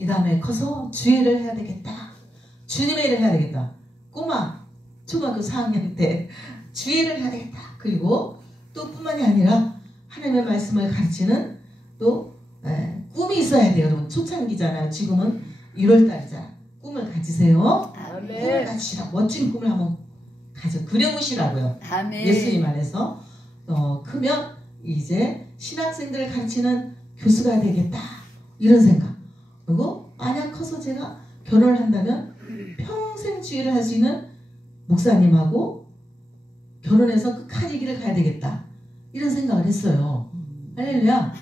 이 다음에 커서 주일을 해야 되겠다. 주님의 일을 해야 되겠다. 꼬마 초등학교 4학년 때 주일을 해야 되겠다. 그리고 또 뿐만이 아니라 하나님의 말씀을 가르치는 또 꿈이 있어야 돼요. 여러분 초창기잖아요. 지금은 1월달이잖아. 꿈을 가지세요. 아멘. 꿈을 가지시라. 멋진 꿈을 한번 그려보시라고요. 아멘. 예수님 안에서 크면 이제 신학생들을 가르치는 교수가 되겠다. 이런 생각. 그리고 만약 커서 제가 결혼을 한다면 평생 주일을 할 수 있는 목사님하고 결혼해서 끝까지 길을 가야 되겠다. 이런 생각을 했어요. 할렐루야.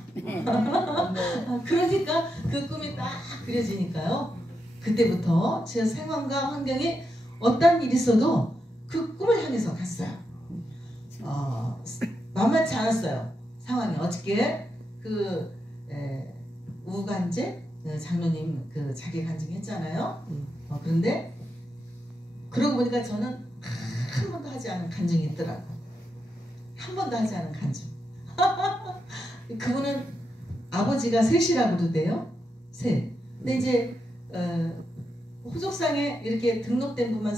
그러니까 그 꿈이 딱 그려지니까요. 그때부터 제 상황과 환경이 어떤 일이 있어도 그 꿈을 향해서 갔어요. 만만치 않았어요. 상황이. 어저께 우간제 장로님 자기 간증했잖아요. 그런데 그러고 보니까 저는 한 번도 하지 않은 간증이 있더라고요. 한 번도 하지 않은 간증. 그분은 아버지가 셋이라고 그러대요. 셋. 근데 이제 호족상에 이렇게 등록된 분만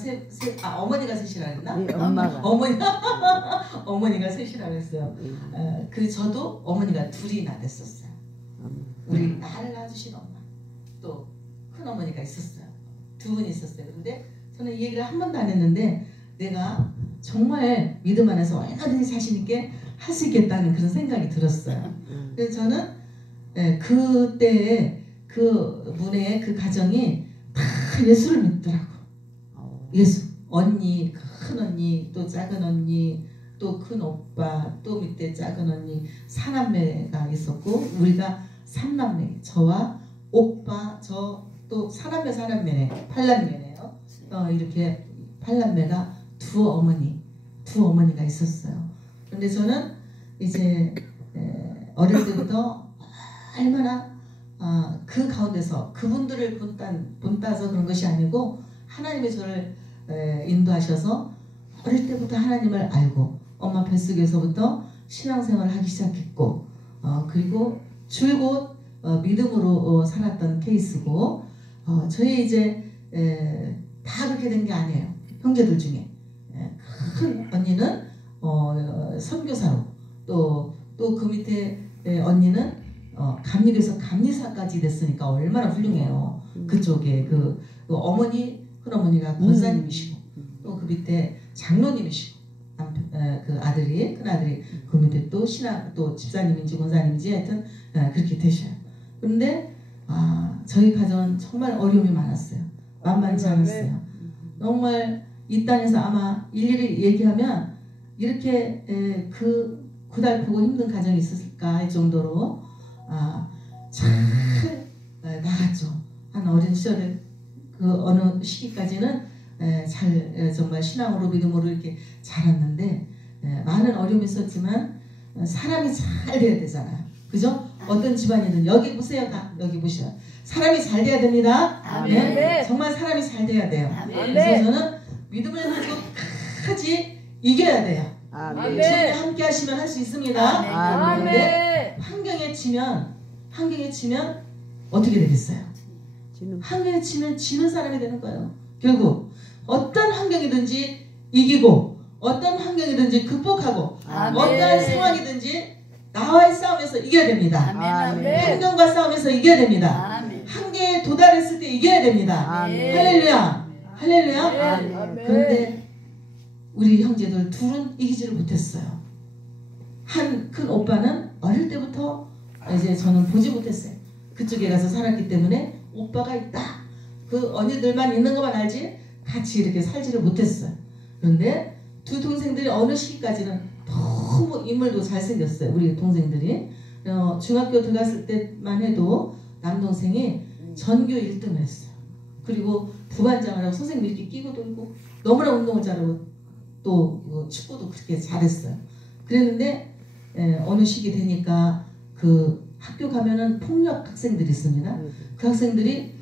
어머니가 셋이라 그랬나? 네, 엄마가. 어머니가 셋이라 그랬어요. 저도 어머니가 둘이나 됐었어요. 우리 나를 낳아주신 엄마. 또 큰어머니가 있었어요. 두 분이 있었어요. 그런데 저는 이 얘기를 한 번도 안 했는데 내가 정말 믿음 안에서 얼마든지 자신 있게 할 수 있겠다는 그런 생각이 들었어요. 그래서 저는 그때 그 분의 그 가정이 다 예수를 믿더라고. 예수. 언니, 큰 언니, 또 작은 언니, 또 큰 오빠, 또 밑에 작은 언니, 사남매가 있었고 우리가 삼남매, 저와 오빠, 저 또 사남매네, 팔남매네요. 이렇게 팔남매가 두 어머니가 있었어요. 그런데 저는 이제 어릴 때부터 얼마나 그 가운데서 그분들을 본따서 그런 것이 아니고 하나님이 저를 인도하셔서 어릴 때부터 하나님을 알고 엄마 뱃속에서부터 신앙생활을 하기 시작했고 그리고 줄곧 믿음으로 살았던 케이스고 저희 이제 다 그렇게 된 게 아니에요. 형제들 중에 큰 언니는 선교사로 또 그 밑에 언니는 감리교에서 감리사까지 됐으니까 얼마나 훌륭해요. 그쪽에 그 어머니 큰어머니가 권사님이시고 또 그 밑에 장로님이시고 그 아들이 큰 아들이 그 밑에 또 신학 또 집사님인지 권사님인지 하여튼 그렇게 되셔요. 그런데 저희 가정은 정말 어려움이 많았어요. 만만치 않았어요. 정말 이 땅에서 아마 일일이 얘기하면 이렇게 고달프고 힘든 가정이 있었을까 할 정도로 잘 나갔죠. 한 어린 시절에 그 어느 시기까지는 잘 정말 신앙으로 믿음으로 이렇게 자랐는데 많은 어려움이 있었지만 사람이 잘 돼야 되잖아요. 그죠? 어떤 집안이든 여기 보세요. 여기 보셔요. 사람이 잘 돼야 됩니다. 네? 정말 사람이 잘 돼야 돼요. 그래서 저는 믿음을 가지고 끝까지 이겨야 돼요. 주님이 함께 하시면 할 수 있습니다. 그런데 환경에 치면 어떻게 되겠어요? 환경에 치면 지는 사람이 되는 거예요. 결국 어떤 환경이든지 이기고 어떤 환경이든지 극복하고 어떤 상황이든지 나와의 싸움에서 이겨야 됩니다. 환경과 싸움에서 이겨야 됩니다. 한계에 도달했을 때 이겨야 됩니다. 할렐루야. 할렐루야. 그런데 우리 형제들 둘은 이기지를 못했어요. 한 큰 오빠는 어릴 때부터 이제 저는 보지 못했어요. 그쪽에 가서 살았기 때문에 오빠가 있다. 그 언니들만 있는 것만 알지 같이 이렇게 살지를 못했어요. 그런데 두 동생들이 어느 시기까지는 너무 인물도 잘생겼어요. 우리 동생들이. 중학교 들어갔을 때만 해도 남동생이 전교 1등을 했어요. 그리고 부반장을 하고 선생님 이렇게 끼고 돌고 너무나 운동을 잘하고 또 축구도 그렇게 잘했어요. 그랬는데 어느 시기 되니까 그 학교 가면은 폭력 학생들이 있습니다. 그 학생들이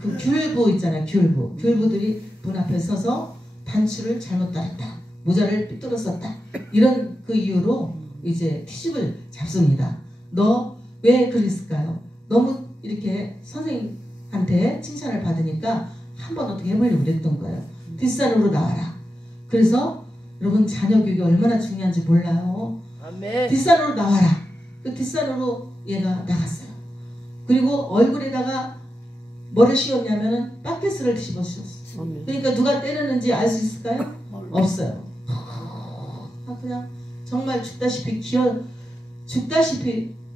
그 귤부 있잖아요. 귤부들이 문 앞에 서서 단추를 잘못 달았다. 모자를 삐뚤어 썼다. 이런 그 이유로 이제 티집을 잡습니다. 너 왜 그랬을까요? 너무 이렇게 선생님 한테 칭찬을 받으니까 한 번 어떻게 해보려고 그랬던 거예요. 뒷산으로 나와라. 그래서 여러분 자녀 교육이 얼마나 중요한지 몰라요. 아멘. 뒷산으로 나와라. 그 뒷산으로 얘가 나갔어요. 그리고 얼굴에다가 뭐를 씌웠냐면은 바켓을 뒤집어 씌웠어요. 그러니까 누가 때렸는지 알 수 있을까요? 없어요. 그냥 정말 죽다시피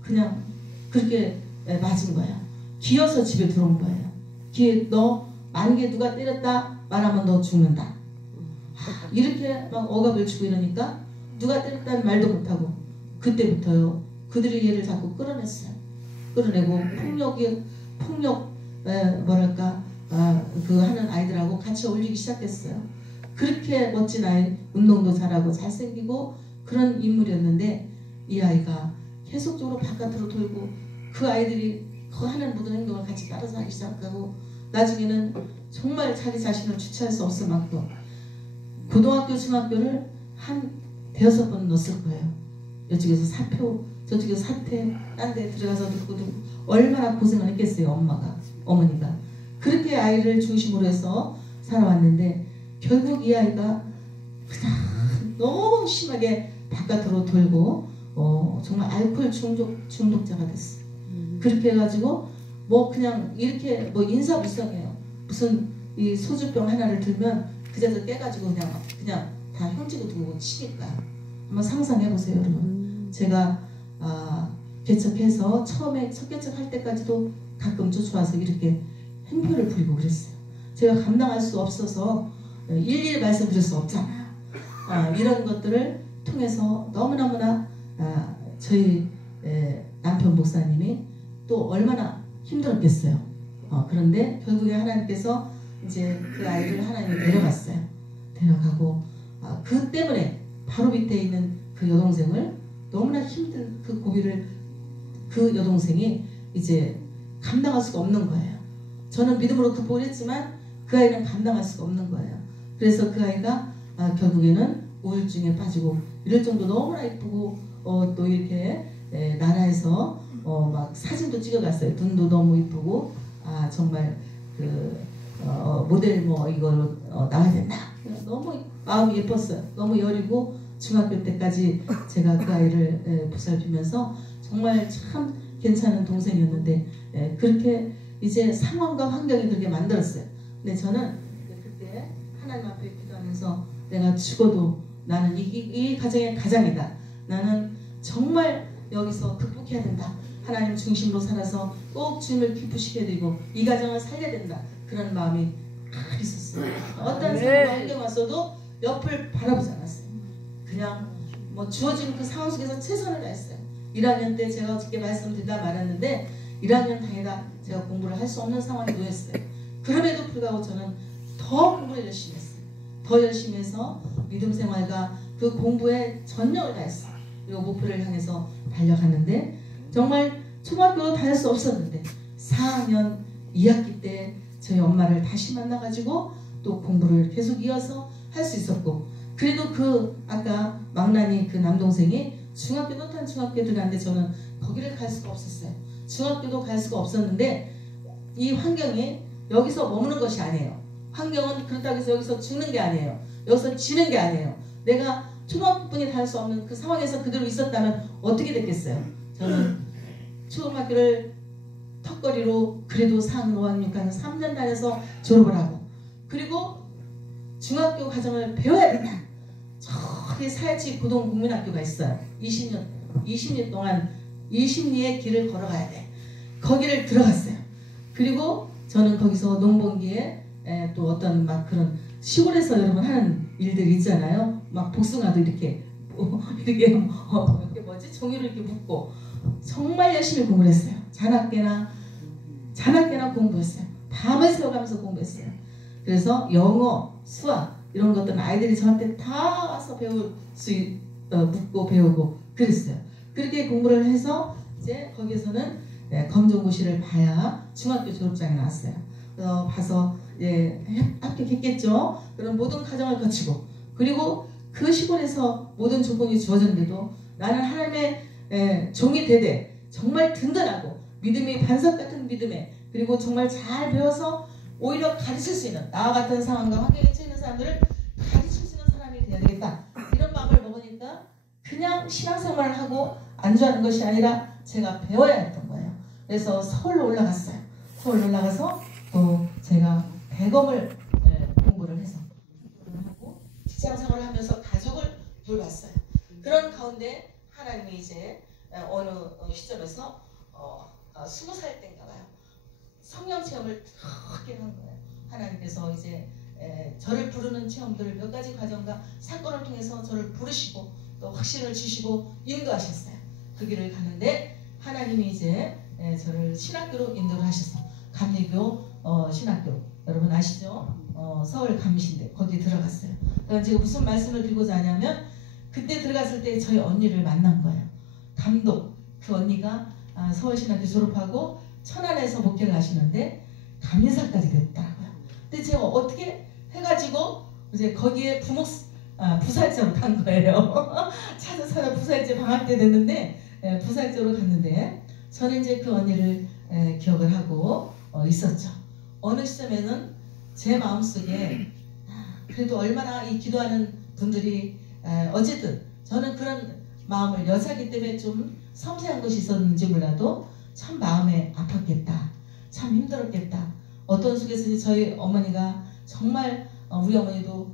그냥 그렇게 맞은 거야. 기어서 집에 들어온 거예요. 너 만약에 누가 때렸다 말하면 너 죽는다. 이렇게 막 억압을 주고 이러니까 누가 때렸다는 말도 못하고 그때부터요. 그들이 얘를 자꾸 끌어냈어요. 끌어내고 폭력 뭐랄까 그 하는 아이들하고 같이 어울리기 시작했어요. 그렇게 멋진 아이, 운동도 잘하고 잘생기고 그런 인물이었는데 이 아이가 계속적으로 바깥으로 돌고 그 아이들이 그 하는 모든 행동을 같이 따라서 하기 시작하고 나중에는 정말 자기 자신을 주체할 수 없을 만큼 고등학교, 중학교를 한 5번 넣었을 거예요. 이쪽에서 사표, 저쪽에서 사퇴, 딴 데 들어가서 듣고 얼마나 고생을 했겠어요. 어머니가. 그렇게 아이를 중심으로 해서 살아왔는데 결국 이 아이가 그냥 너무 심하게 바깥으로 돌고 정말 알코올 중독자가 됐어. 그렇게 해가지고 뭐 그냥 이렇게 뭐 인사불성해요. 무슨 이 소주병 하나를 들면 그제서 깨가지고 그냥 다 형지고 두고 치니까 한번 상상해보세요, 여러분. 제가 개척해서 처음에 첫 개척할 때까지도 가끔 쫓아와서 이렇게 행표를 부리고 그랬어요. 제가 감당할 수 없어서 일일이 말씀드릴 수 없잖아요. 이런 것들을 통해서 너무너무나 저희 남편 목사님이 또 얼마나 힘들었겠어요. 그런데 결국에 하나님께서 이제 그 아이를 하나님이 데려갔어요. 데려가고 그 때문에 바로 밑에 있는 그 여동생을 너무나 힘든 그 고비를 그 여동생이 이제 감당할 수가 없는 거예요. 저는 믿음으로 극복을 했지만 그 아이는 감당할 수가 없는 거예요. 그래서 그 아이가 결국에는 우울증에 빠지고 이럴 정도 너무나 이쁘고 또 이렇게 나라에서 막 사진도 찍어갔어요. 눈도 너무 이쁘고 정말 그 모델 뭐 이걸로 나와야 된다. 너무 마음이 예뻤어요. 너무 여리고 중학교 때까지 제가 그 아이를 보살피면서 정말 참 괜찮은 동생이었는데 그렇게 이제 상황과 환경이 그렇게 만들었어요. 근데 저는 그때 하나님 앞에 기도하면서 내가 죽어도 나는 이 가정의 가장이다. 나는 정말 여기서 극복해야 된다. 하나님 중심으로 살아서 꼭 주님을 기쁘시게 드리고 이 가정을 살려야 된다. 그런 마음이 딱 있었어요. 어떤 상황과 환경 왔어도 옆을 바라보지 않았어요. 그냥 뭐 주어진 그 상황 속에서 최선을 다했어요. 1학년 때 제가 어저께 말씀드리다 말았는데 1학년 다니다 제가 공부를 할 수 없는 상황에 놓였어요. 그럼에도 불구하고 저는 더 공부를 열심히 했어요. 더 열심히 해서 믿음 생활과 그 공부에 전력을 다했어요. 그리고 목표를 향해서 달려갔는데 정말 초등학교도 다닐 수 없었는데 4학년 2학기 때 저희 엄마를 다시 만나가지고 또 공부를 계속 이어서 할 수 있었고 그래도 그 아까 망나니 그 남동생이 중학교 노탄 중학교에 들어갔는데 저는 거기를 갈 수가 없었어요. 중학교도 갈 수가 없었는데 이 환경이 여기서 머무는 것이 아니에요. 환경은 그렇다고 해서 여기서 죽는 게 아니에요. 여기서 지는 게 아니에요. 내가 초등학교뿐이 다닐 수 없는 그 상황에서 그대로 있었다면 어떻게 됐겠어요? 저는 초등학교를 턱걸이로 그래도 4학년, 5학년, 6학년 3년 다녀서 졸업을 하고 그리고 중학교 과정을 배워야 된다. 저기 사회치 고등국민학교가 있어요. 20년 동안 20리의 길을 걸어가야 돼. 거기를 들어갔어요. 그리고 저는 거기서 농번기에 또 어떤 막 그런 시골에서 여러분 하는 일들 있잖아요. 막 복숭아도 이렇게 이렇게 뭐지 종이를 이렇게 묶고 정말 열심히 공부를 했어요. 자나깨나 공부했어요. 밤을 새워가면서 공부했어요. 그래서 영어, 수학 이런 것들은 아이들이 저한테 다 와서 배울 수 묻고 배우고 그랬어요. 그렇게 공부를 해서 이제 거기에서는 검정고시를 봐야 중학교 졸업장이 나왔어요. 그래서 봐서 합격했겠죠. 그런 모든 과정을 거치고 그리고 그 시골에서 모든 조건이 주어졌는데도 나는 하나님의 종이 되되 정말 든든하고 믿음이 반석 같은 믿음에, 그리고 정말 잘 배워서 오히려 가르칠 수 있는, 나와 같은 상황과 환경에 처해 사람들을 가르칠 수 있는 사람이 되어야 되겠다. 이런 마음을 먹으니까 그냥 신앙생활을 하고 안주하는 것이 아니라 제가 배워야 했던 거예요. 그래서 서울로 올라갔어요. 서울로 올라가서 또 제가 대검을 공부를 해서 하고 직장생활을 하면서 가족을 돌봤어요. 그런 가운데 하나님이 이제 어느 시점에서 20살 때인가 봐요. 성령 체험을 크게 한 거예요. 하나님께서 이제 저를 부르는 체험들을 몇 가지 과정과 사건을 통해서 저를 부르시고 또 확신을 주시고 인도하셨어요. 그 길을 가는데 하나님이 이제 저를 신학교로 인도를 하셨어요. 감리교 신학교, 여러분 아시죠? 서울 감신대 거기 들어갔어요. 그러니까 제가 무슨 말씀을 드리고자 하냐면 그때 들어갔을 때 저희 언니를 만난 거예요. 감독, 그 언니가 서울신학교 졸업하고 천안에서 목회를 하시는데 감리사까지 됐더라고요. 근데 제가 어떻게 해가지고 이제 거기에 부살자로 간 거예요. 찾아서 부살자 방학 때 됐는데 부살자로 갔는데 저는 이제 그 언니를 기억을 하고 있었죠. 어느 시점에는 제 마음속에 그래도 얼마나 이 기도하는 분들이 어쨌든 저는 그런 마음을 여자이기 때문에 좀 섬세한 것이 있었는지 몰라도 참 마음에 아팠겠다. 참 힘들었겠다. 어떤 속에서 저희 어머니가 정말 우리 어머니도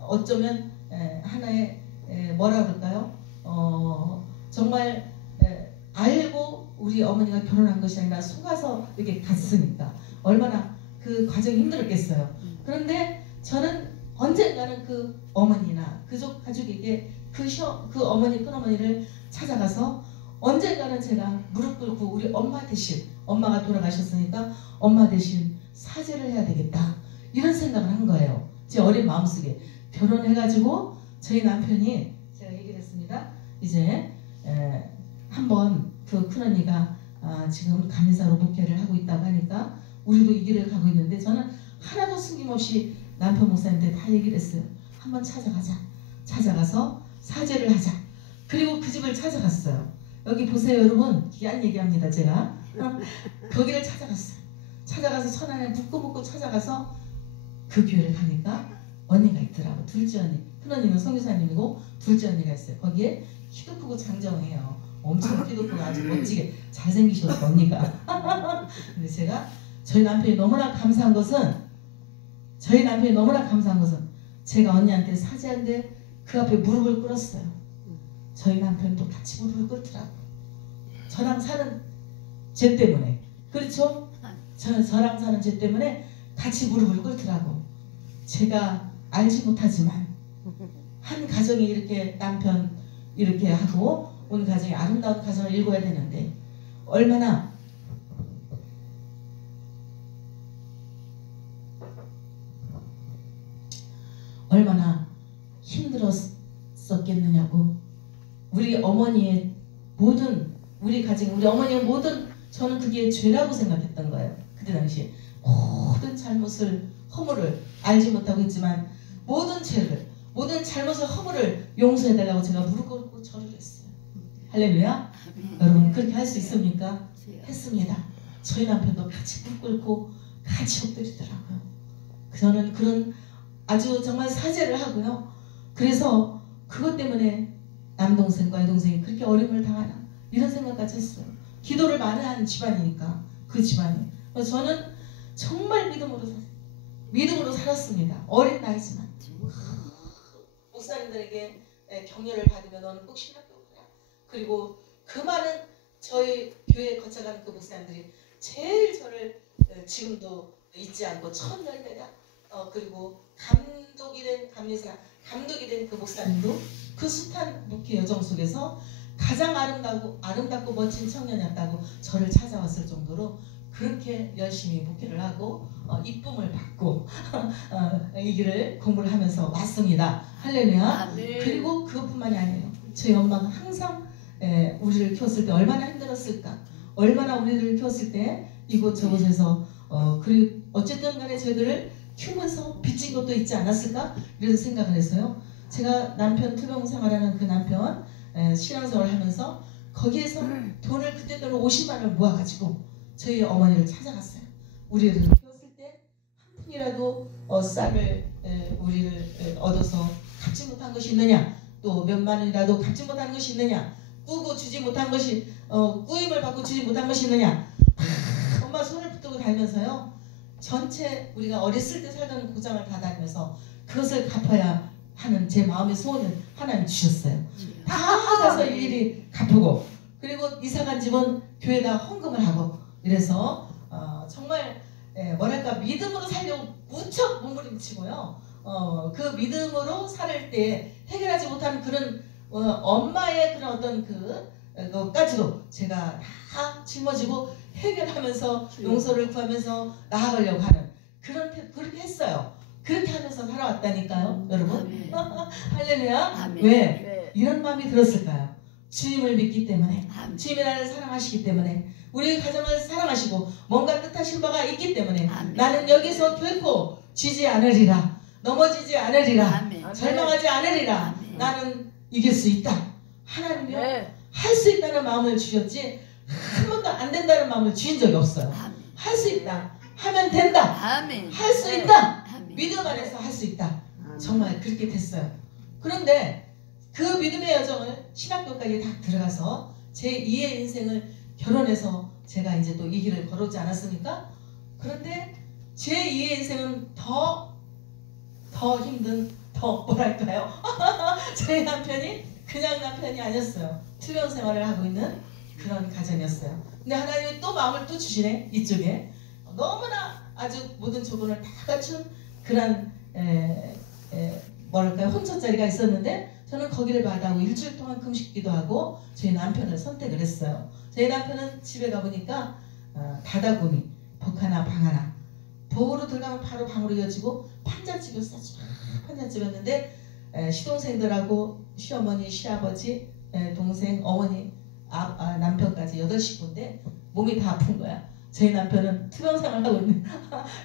어쩌면 하나의 뭐라 그럴까요? 정말 알고 우리 어머니가 결혼한 것이 아니라 속아서 이렇게 갔으니까 얼마나 그 과정이 힘들었겠어요. 그런데 저는 언젠가는 그 어머니나 가족에게 그 어머니 큰어머니를 찾아가서 언젠가는 제가 무릎 꿇고 우리 엄마 대신, 엄마가 돌아가셨으니까 엄마 대신 사죄를 해야 되겠다 이런 생각을 한 거예요. 제 어린 마음속에. 결혼해가지고 저희 남편이 제가 얘기를 했습니다. 이제 한번 그 큰언니가 지금 감리사로 목회를 하고 있다고 하니까 우리도 이 길을 가고 있는데 저는 하나도 숨김없이 남편 목사님한테 다 얘기를 했어요. 한번 찾아가자. 찾아가서 사죄를 하자. 그리고 그 집을 찾아갔어요. 여기 보세요 여러분. 귀한 얘기합니다 제가. 거기를 찾아갔어요. 찾아가서 천안에 묵고 찾아가서 그 교회를 가니까 언니가 있더라고. 둘째 언니. 큰언니는 선교사님이고 둘째 언니가 있어요. 거기에 키도 크고 장정해요. 엄청 키도 크고 아주 멋지게 잘생기셨어 언니가. 근데 제가 저희 남편이 너무나 감사한 것은 제가 언니한테 사죄한데 그 앞에 무릎을 꿇었어요. 저희 남편도 같이 무릎을 꿇더라고. 저랑 사는 죄 때문에. 그렇죠? 저랑 사는 죄 때문에 같이 무릎을 꿇더라고. 제가 알지 못하지만 한 가정이 이렇게 남편 이렇게 하고 온 가정이 아름다운 가정을 일궈야 되는데 얼마나 힘들었겠느냐고. 우리 어머니의 모든 우리 어머니의 모든 저는 그게 죄라고 생각했던 거예요. 그때 당시에 모든 허물을 알지 못하고 했지만 모든 잘못을 허물을 용서해달라고 제가 무릎 꿇고 절을 했어요. 할렐루야. 여러분 그렇게 할 수 있습니까? 했습니다. 저희 남편도 같이 무릎 꿇고 같이 엎드리더라고요. 저는 그런 아주 정말 사죄를 하고요. 그래서 그것 때문에 남동생과 여동생이 그렇게 어려움을 당하나 이런 생각까지 했어요. 기도를 많이 하는 집안이니까 그 집안이. 그래서 저는 정말 믿음으로 살았습니다. 어린 나이지만 목사님들에게 격려를 받으면 너는 꼭 신학교로 가라. 그리고 그 많은 저희 교회에 거쳐가는 그 목사님들이 제일 저를 지금도 잊지 않고 천년이나 그리고 감독이 된 감리사 감독이 된 그 목사님도 그 숱한 목회 여정 속에서 가장 아름답고 멋진 청년이었다고 저를 찾아왔을 정도로 그렇게 열심히 목회를 하고 이쁨을 받고 이 길을 공부를 하면서 왔습니다. 할렐루야. 네. 그리고 그것뿐만이 아니에요. 저희 엄마가 항상 우리를 키웠을 때 얼마나 힘들었을까. 얼마나 우리를 키웠을 때 이곳저곳에서 그리고 어쨌든 간에 저희들을 키우면서 빚진 것도 있지 않았을까? 이런 생각을 했어요. 제가 남편 투병 생활하는 그 남편 신앙생활을 하면서 거기에서 돈을 그때는 50만 원을 모아가지고 저희 어머니를 찾아갔어요. 우리를 키웠을 때 한 푼이라도 쌀을 우리를 얻어서 갚지 못한 것이 있느냐, 또 몇만 원이라도 갚지 못한 것이 있느냐, 꾸고 주지 못한 것이 꾸임을 받고 주지 못한 것이 있느냐. 엄마 손을 붙들고 다니면서요, 전체 우리가 어렸을 때 살던 고장을 다 다니면서 그것을 갚아야 하는 제 마음의 소원을 하나님 주셨어요. 다 가서 일일이 갚고, 그리고 이사간 집은 교회에다 헌금을 하고, 이래서 정말 뭐랄까 믿음으로 살려고 무척 몸부림치고요. 그 믿음으로 살 때 해결하지 못한 그런 엄마의 그런 어떤 그것까지도 제가 다 짊어지고 해결하면서 용서를 구하면서 나아가려고 하는 그렇게 했어요. 그렇게 하면서 살아왔다니까요, 여러분. 할렐루야. 왜 이런 마음이 들었을까요? 주님을 믿기 때문에, 주님이 나를 사랑하시기 때문에, 우리 가정을 사랑하시고 뭔가 뜻하신 바가 있기 때문에 나는 여기서 결코 지지 않으리라, 넘어지지 않으리라, 절망하지 않으리라. 나는 이길 수 있다. 하나님이요, 할 수 있다는 마음을 주셨지 한 번도 안 된다는 마음을 주신 적이 없어요. 할 수 있다, 하면 된다, 할 수 있다, 믿음 안에서 할 수 있다. 정말 그렇게 됐어요. 그런데 그 믿음의 여정을 신학교까지 다 들어가서 제 2의 인생을 결혼해서 제가 이제 또 이 길을 걸어오지 않았습니까? 그런데 제 2의 인생은 더 힘든, 더 뭐랄까요? 제 남편이 그냥 남편이 아니었어요. 투병 생활을 하고 있는 그런 가정이었어요. 근데 하나님이 또 마음을 또 주시네. 이쪽에 너무나 아주 모든 조건을 다 갖춘 그런 뭐랄까요, 혼처자리가 있었는데, 저는 거기를 받아고 일주일 동안 금식기도 하고 저희 남편을 선택을 했어요. 저희 남편은 집에 가보니까 다다구미, 복 하나 방 하나, 복으로 들어가면 바로 방으로 이어지고 판잣집이었어요. 판잣집이었는데 시동생들하고 시어머니, 시아버지, 동생, 어머니, 남편까지 8식구인데 몸이 다 아픈 거야. 저희 남편은 투병생활을 하고 있는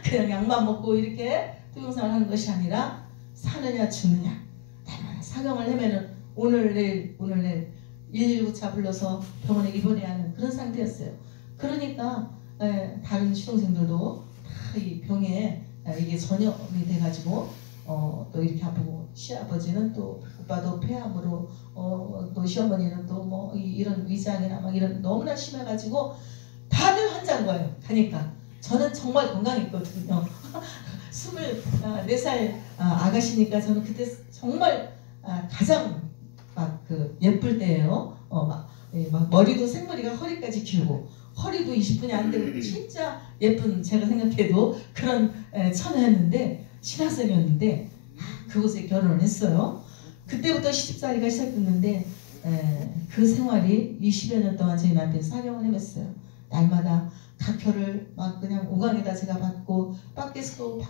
그냥 약만 먹고 이렇게 투병생활을 하는 것이 아니라 사느냐 죽느냐, 사경을 하면은 오늘 내일 119차 불러서 병원에 입원해야 하는 그런 상태였어요. 그러니까 다른 시동생들도 다 이 병에 이게 전염이 돼가지고 또 이렇게 아프고, 시아버지는 또 오빠도 폐암으로 또 시어머니는 또 뭐 이런 위장이나 막 이런 너무나 심해가지고 다들 환자인 거예요. 가니까 저는 정말 건강했거든요. 24살 아가씨니까 저는 그때 정말 가장 막 예쁠 때예요. 막 머리도 생머리가 허리까지 길고 허리도 20분이 안 되고 진짜 예쁜, 제가 생각해도 그런 처녀였는데, 신학생이었는데 그곳에 결혼을 했어요. 그때부터 시집살이가 시작됐는데 그 생활이 20여 년 동안 저희 남편이 사경을 해냈어요. 날마다 각혈을 막 그냥 오강에다 제가 받고 밖에서도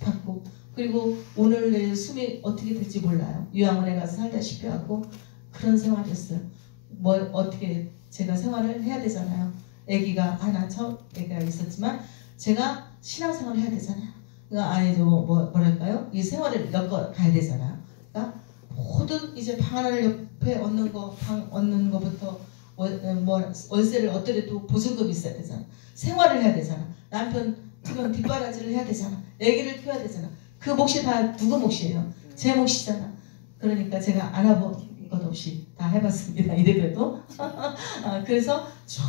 받고, 그리고 오늘 내일 숨이 어떻게 될지 몰라요. 요양원에 가서 살다시피 하고 그런 생활이었어요. 뭐 어떻게 제가 생활을 해야 되잖아요. 아기가 하나 처음 아기가 있었지만 제가 신앙생활을 해야 되잖아요. 그러니까 아이도 뭐랄까요, 이 생활을 엮어 가야 되잖아요. 그러니까 모든 이제 방 하나를 옆에 얻는 거, 방 얻는 거부터 월세를 얻더라도 보증금이 있어야 되잖아. 생활을 해야 되잖아. 남편 지금 뒷바라지를 해야 되잖아. 아기를 키워야 되잖아. 그 몫이 다 누구 몫이에요? 제 몫이잖아. 그러니까 제가 안 해본 것 없이 다 해봤습니다. 이래봬도. 그래서 쭉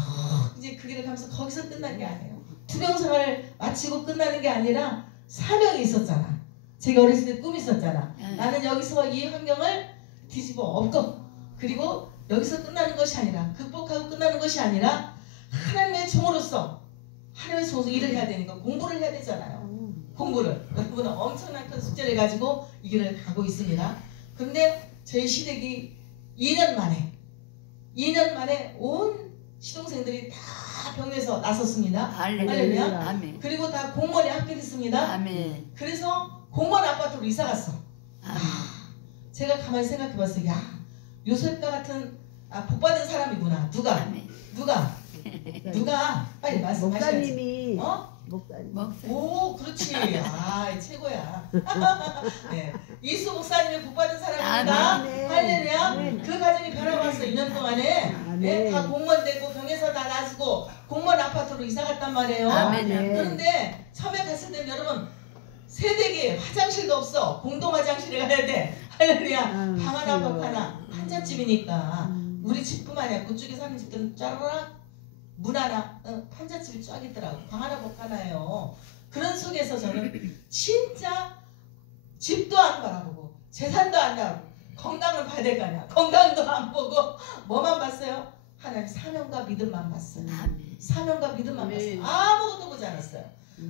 이제 그 길을 가면서 거기서 끝난 게 아니에요. 투병 생활을 마치고 끝나는 게 아니라 사명이 있었잖아. 제가 어렸을 때 꿈이 있었잖아. 나는 여기서 이 환경을 뒤집어 엎고, 그리고 여기서 끝나는 것이 아니라, 극복하고 끝나는 것이 아니라 하나님의 종으로서 일을 해야 되니까 공부를 해야 되잖아요. 공부를. 여러분은 엄청난 큰 숙제를 가지고 이 길을 가고 있습니다. 그런데 저희 시댁이 2년 만에 온 시동생들이 다 병에서 나섰습니다. 할렐루야. 그리고 다 공무원에 합격했습니다. 아멘. 그래서 공무원 아파트로 이사 갔어. 제가 가만히 생각해봤어요. 야, 요셉과 같은 복받은 사람이구나. 누가? 누가 빨리 말씀하셔야지. 목사님이 목사님. 오, 그렇지. 아, 최고야. 네. 이수 목사님이 복받은 사람입니다. 아멘. 할렐루야. 아멘. 그 가정이 변화왔어. 2년 동안에. 네, 다 공무원 되고 병에서 다 나서고 공무원 아파트로 이사 갔단 말이에요. 아멘. 그런데 처음에 갔을 때는 여러분 세대기 화장실도 없어. 공동 화장실에 가야 돼. 할렐루야. 방 하나 밥 하나. 환자집이니까 우리 집뿐만 아니라 그쪽에 사는 집들은 짜르락 문 하나, 판잣집이 쫙 있더라고. 방 하나 복 하나예요. 그런 속에서 저는 진짜 집도 안 바라보고 재산도 안 나오고 건강을 봐야 될 거 아니야. 건강도 안 보고 뭐만 봤어요? 하나님 사명과 믿음만 봤어요. 사명과 믿음만 봤어요. 아무것도 보지 않았어요.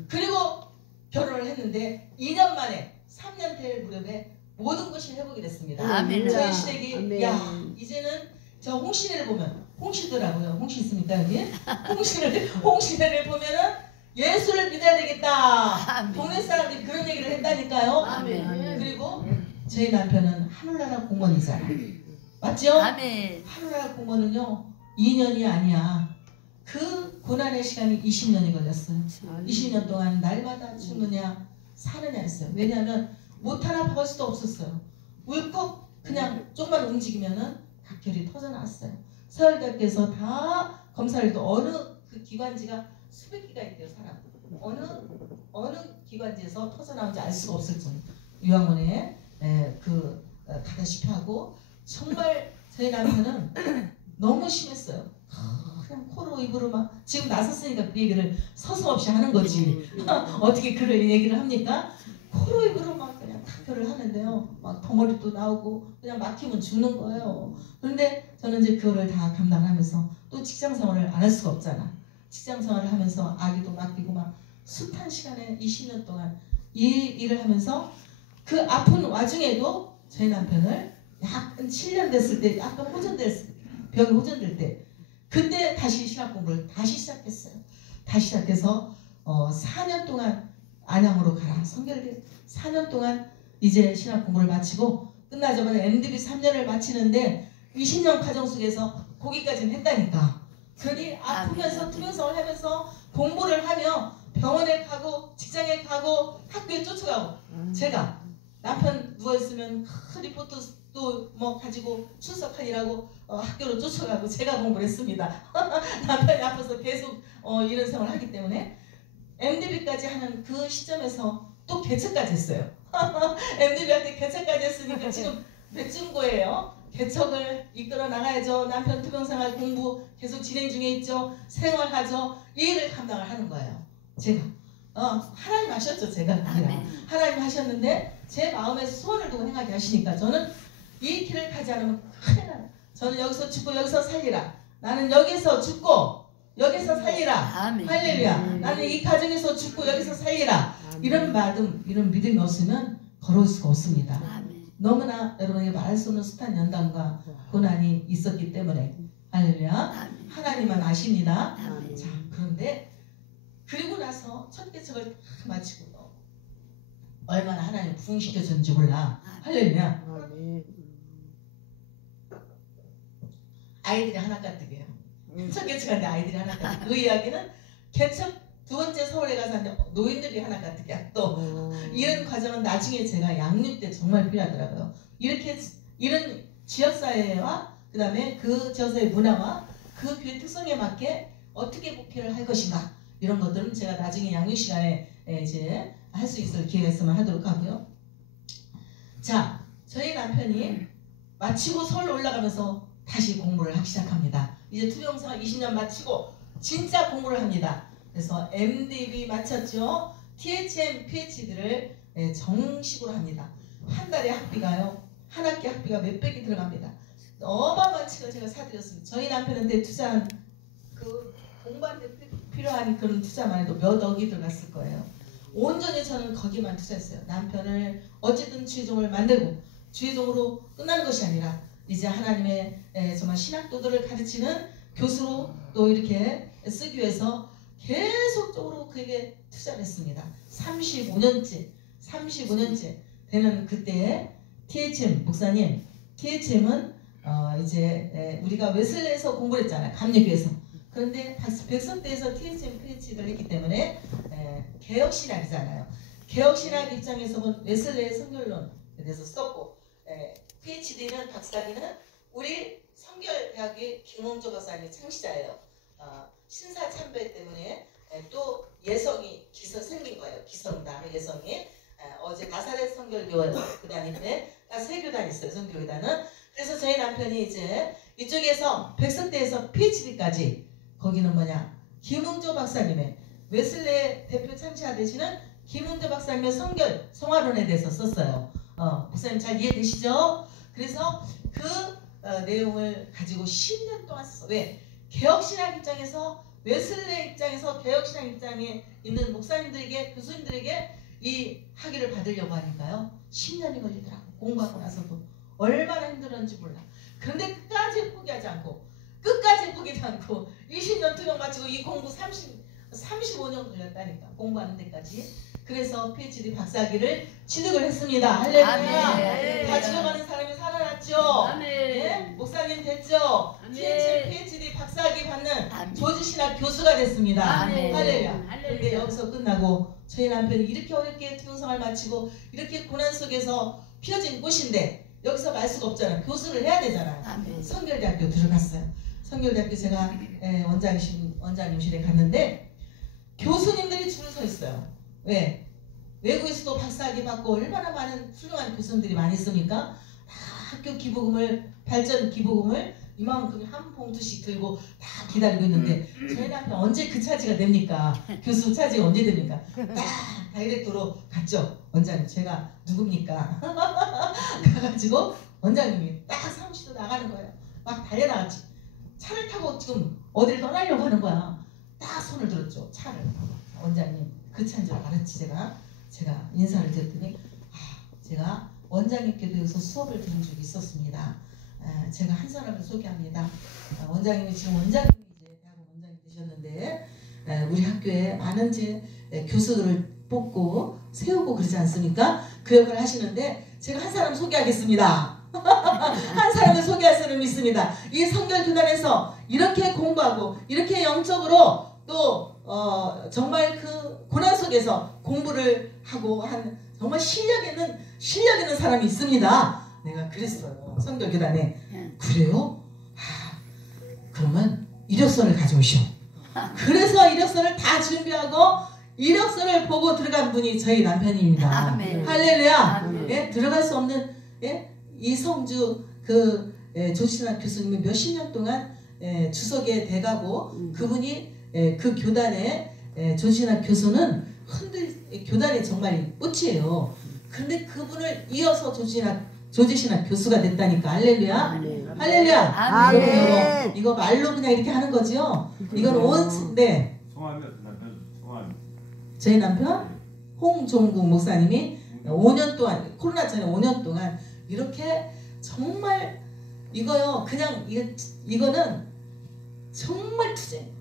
그리고 결혼을 했는데 2년 만에 3년 될 무렵에 모든 것을 해보게 됐습니다. 아멘. 저희 시댁이 야 이제는 저 홍시래를 보면 홍시더라고요. 홍시 있습니까 여기? 홍시래를 보면은 예수를 믿어야 되겠다. 아멘. 동네 사람들이 그런 얘기를 했다니까요. 아멘. 그리고 저희 남편은 하늘나라 공무원이잖아요. 맞죠? 아멘. 하늘나라 공무원은요 2년이 아니야. 그 고난의 시간이 20년이 걸렸어요. 20년 동안 날마다 죽느냐 사느냐 했어요. 왜냐하면 못 하나 박을 수도 없었어요. 울컥 그냥 조금만 움직이면은 각혈이 터져나왔어요. 서울대학교에서 다 검사를 해도 어느 그 기관지가 수백 개가 있대요. 사람 어느 기관지에서 터져나온지 알 수가 없을 정도. 유황원에 가다시피 하고 정말 저희 남편은 너무 심했어요. 그냥 코로 입으로 막 지금 나섰으니까 그 얘기를 서슴없이 하는 거지. 어떻게 그런 얘기를 합니까? 코로 입으로 막 그냥 탁표를 하는데요. 막 덩어리도 나오고 그냥 막히면 죽는 거예요. 그런데 저는 이제 그거를 다 감당하면서 또 직장 생활을 안 할 수가 없잖아. 직장 생활을 하면서 아기도 맡기고 막 숱한 시간에 20년 동안 이 일을 하면서 그 아픈 와중에도 저희 남편을 약간 7년 됐을 때 약간 병이 호전될 때 그때 다시 신학 공부를 다시 시작했어요. 다시 시작해서 4년 동안 안양으로 가라. 성결대 4년 동안 이제 신학 공부를 마치고 끝나자마자 MDB 3년을 마치는데 20년 과정 속에서 거기까지는 했다니까. 그러니 아프면서 투병성을 하면서 공부를 하며 병원에 가고 직장에 가고 학교에 쫓아가고 제가 남편 누워있으면 큰 리포트도 뭐 가지고 출석하느라고 학교로 쫓아가고 제가 공부를 했습니다. 남편이 아파서 계속 이런 생활을 하기 때문에 MDB까지 하는 그 시점에서 또 개척까지 했어요. MDB한테 개척까지 했으니까 지금 몇 중고예요. 개척을 이끌어 나가야죠. 남편 투병생활 공부 계속 진행 중에 있죠. 생활하죠. 이 일을 감당을 하는 거예요. 제가 하나님 하셨죠. 제가 아니라 하나님 하셨는데 제 마음에서 소원을 두고 행하게 하시니까 저는 이 길을 가지 않으면 큰일 나요. 저는 여기서 죽고 여기서 살리라. 나는 여기서 죽고 여기서 살리라. 할렐루야. 나는 이 가정에서 죽고 여기서 살리라. 이런 믿음이 없으면 걸어올 수가 없습니다. 너무나 여러분에게 말할 수 없는 숱한 연단과 고난이 있었기 때문에 할렐루야. 하나님만 아십니다. 자, 그런데 그리고 나서 첫 개척을 다 마치고 얼마나 하나님 부흥시켜줬는지 몰라. 할렐루야. 아이들이 하나 가득해요. 첫 개척한데 아이들이 하나 가득. 그 이야기는 개척 두 번째 서울에 가서 노인들이 하나 가득해. 또 이런 과정은 나중에 제가 양육 때 정말 필요하더라고요. 이런 지역사회와 그 다음에 그 지역사회 문화와 그 교회 특성에 맞게 어떻게 목회를 할 것인가 이런 것들은 제가 나중에 양육 시간에 이제 할 수 있을 기회가 있으면 하도록 하고요. 자, 저희 남편이 마치고 서울 올라가면서 다시 공부를 하기 시작합니다. 이제 투병생활 20년 마치고 진짜 공부를 합니다. 그래서 MDB 마쳤죠. THM, PhD를 정식으로 합니다. 한 달에 학비가요. 한 학기 학비가 몇백이 들어갑니다. 어마어마한 책을 제가 사드렸습니다. 저희 남편한테 투자한 그 공부하는데 필요한 그런 투자만 해도 몇 억이 들어갔을 거예요. 온전히 저는 거기만 투자했어요. 남편을 어쨌든 주의종을 만들고 주의종으로 끝나는 것이 아니라 이제 하나님의 정말 신학도들을 가르치는 교수로 또 이렇게 쓰기 위해서 계속적으로 그에게 투자를 했습니다. 35년째 되는 그때에 THM 목사님, THM은 이제 우리가 웨슬레에서 공부를 했잖아요. 감리교에서 그런데 백석대에서 TSM PhD를 했기 때문에 개혁신학이잖아요. 개혁신학 입장에서 본 웨슬레의 성결론에 대해서 썼고, PhD는 박사기는 우리 성결대학의 김홍조 박사님이 창시자예요. 신사참배 때문에 또 예성이 생긴 거예요. 기성다 예성이. 어제 나사렛 성결교단인데 세 교단이 있어요. 성결교단은. 그래서 저희 남편이 이제 이쪽에서 백석대에서 PhD까지, 거기는 뭐냐, 김웅조 박사님의 웨슬레 대표 창시자 되시는 김웅조 박사님의 성결 성화론에 대해서 썼어요. 목사님 잘 이해되시죠? 그래서 그 내용을 가지고 10년 동안 썼어요. 왜? 개혁신학 입장에서, 웨슬레 입장에서 개혁신학 입장에 있는 목사님들에게, 교수님들에게 이 학위를 받으려고 하니까요 10년이 걸리더라고. 공부하고 나서도 얼마나 힘들었는지 몰라. 그런데 끝까지 포기하지 않고 20년 투명 마치고 이 공부 35년 걸렸다니까, 공부하는 데까지. 그래서 PhD 박사학위를 취득을 했습니다. 할렐루야. 다 죽어가는 사람이 살아났죠. 네? 목사님 됐죠. PhD 박사학위 받는 조지신학 교수가 됐습니다. 할렐루야. 근데 여기서 끝나고 저희 남편이 이렇게 어렵게 투명생활 마치고 이렇게 고난 속에서 피어진 꽃인데 여기서 말 수가 없잖아요. 교수를 해야 되잖아요. 성결대학교 들어갔어요. 성결대학교 제가 원장님실에 갔는데 교수님들이 줄을 서 있어요. 왜? 외국에서도 박사학위 받고 얼마나 많은 훌륭한 교수님들이 많이 있습니까? 다 학교 기부금을, 발전 기부금을 이만큼 한 봉투씩 들고 다 기다리고 있는데 저희 남편 언제 그 차지가 됩니까? 교수 차지가 언제 됩니까? 딱 다이렉트로 갔죠. 원장님 제가 누굽니까? 가가지고 원장님이 딱 사무실로 나가는 거예요. 막 달려나갔지. 차를 타고 지금 어디를 떠나려고 하는 거야. 딱 손을 들었죠. 차를. 원장님 그 차인 줄 알았지. 제가 인사를 드렸더니 제가 원장님께 대해서 수업을 들은 적이 있었습니다. 제가 한 사람을 소개합니다. 원장님이 지금 대학원 원장님 되셨는데 우리 학교에 많은 교수들을 뽑고 세우고 그러지 않습니까? 그 역할을 하시는데 제가 한 사람 소개하겠습니다. 한 사람을 소개할 사람이 있습니다. 이 성결교단에서 이렇게 공부하고 이렇게 영적으로 또 정말 그 고난 속에서 공부를 하고 한 정말 실력 있는 사람이 있습니다. 내가 그랬어요. 성결교단에. 그래요? 그러면 이력서를 가져오시오. 그래서 이력서를 다 준비하고 이력서를 보고 들어간 분이 저희 남편입니다. 아멘. 할렐루야. 아멘. 예? 들어갈 수 없는 이성주 조신학 교수님이 몇십 년 동안 주석에 돼가고 그분이 그 교단의 조신학 교수는 교단의 정말 꽃이에요. 근데 그분을 이어서 조지신학 교수가 됐다니까. 할렐루야. 아멘. 할렐루야. 아멘. 이거 말로 그냥 이렇게 하는 거죠. 이건 저희 남편 홍종국 목사님이 5년 동안, 코로나 전에 5년 동안 이렇게 정말 이거는 정말 투쟁.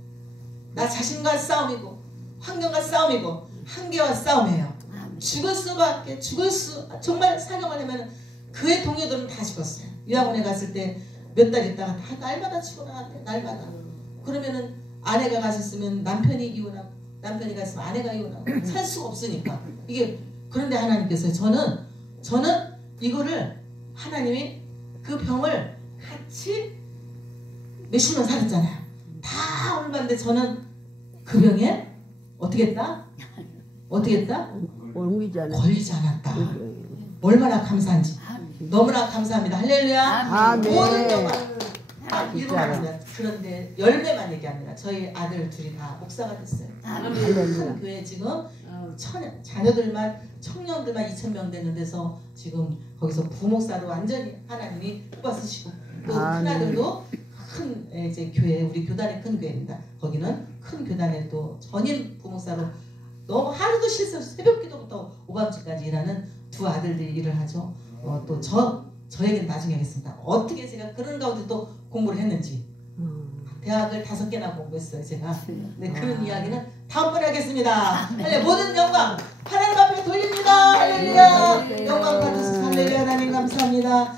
나 자신과 싸움이고 환경과 싸움이고 한계와 싸움이에요. 정말 사경하려면 그의 동료들은 다 죽었어요. 유학원에 갔을 때 몇 달 있다가 다 날마다 죽어나갔대. 날마다. 그러면은 아내가 가셨으면 남편이 이혼하고, 남편이 갔으면 아내가 이혼하고 살 수가 없으니까 이게. 그런데 하나님께서 저는 이거를, 하나님이 그 병을 같이 몇십 년 살았잖아요. 다 얼마인데 저는 그 병에 어떻게 했다? 걸리지 않았다. 얼마나 감사한지. 너무나 감사합니다. 할렐루야. 모든 병을 이루어갑니다. 그런데 열매만 얘기합니다. 저희 아들 둘이 다 목사가 됐어요. 큰 교회 지금 청년들만 2,000명 되는 데서 지금 거기서 부목사로 완전히 하나님이 뽑아쓰시고, 또 큰아들도 큰 교회, 우리 교단의 큰 교회입니다. 거기는 큰 교단에 또 전임 부목사로 너무 하루도 쉴 새 없이 새벽 기도부터 오밤중까지 일하는 두 아들들이 일을 하죠. 또 저에게는 나중에 하겠습니다. 어떻게 제가 그런 가운데 또 공부를 했는지. 대학을 5개나 공부했어요, 제가. 네, 그런 이야기는 다음번에 하겠습니다. 모든 영광 하나님 앞에 돌립니다. 할렐루야. 영광 받으시고 할렐루야. 하나님 감사합니다.